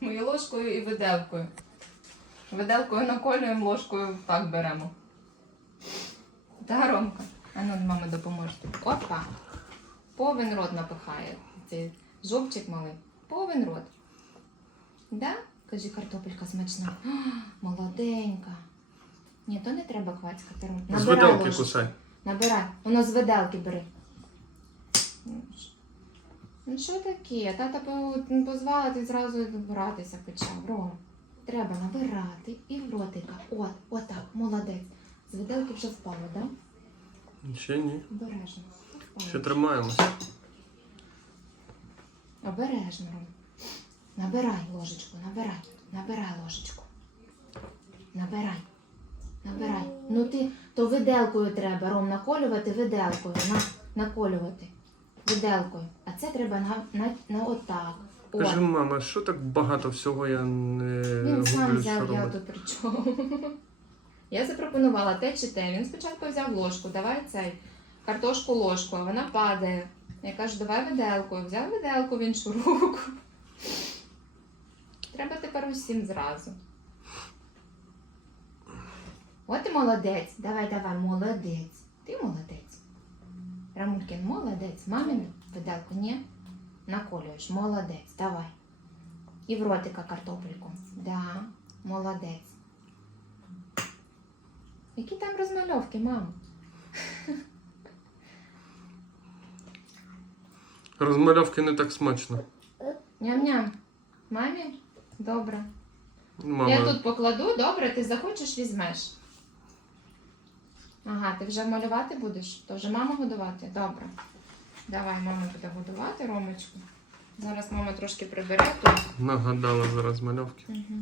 Ми ложкою, і виделкою. Виделкою наколюємо, ложкою так беремо. Та, Ромка? А ну, мама допоможе. Опа. Повен рот напихає. Цей жовчик малий. Повен рот. Да? Кажи, картопелька смачна. А, молоденька. Ні, то не треба квацькати. З виделки кусай. Набирай. Воно з виделки бери. Ну що таке? Тата позвала, ти зразу набиратися почав. Рома, треба набирати і в ротика. От, отак, молодець. З виделки вже впало, так? Да? Ще ні. Обережно. Впало. Ще тримаємося. Обережно, Ром. Набирай ложечку, набирай. Набирай ложечку. Набирай. Набирай. Ну ти то виделкою треба, Ром, наколювати виделкою. На, наколювати. Виделкою. А це треба на, на, на отак. От. Кажи, мама, що так багато всього я не Він сам що взяв, я робити? тут при чому. Я запропонувала те чи те. Він спочатку взяв ложку, давай цей картошку ложку, а вона падає. Я кажу, давай виделкою. Взяв виделку в іншу руку. Треба тепер усім зразу. От ти молодець. Давай, давай, молодець. Ти молодець. Молодець. Мамину виделку, ні? Наколюєш, молодець, давай. І в ротика картопельку. Да, молодець. Які там розмальовки, мам? Розмальовки не так смачно. Ням-ням. Мамі? Добре. Мама, Я тут покладу, добре, ти захочеш, візьмеш. Ага, ти вже малювати будеш? То вже мама годувати? Добре. Давай, мама буде годувати Ромочку. Зараз мама трошки прибере тут. нагадала зараз мальовки. Угу.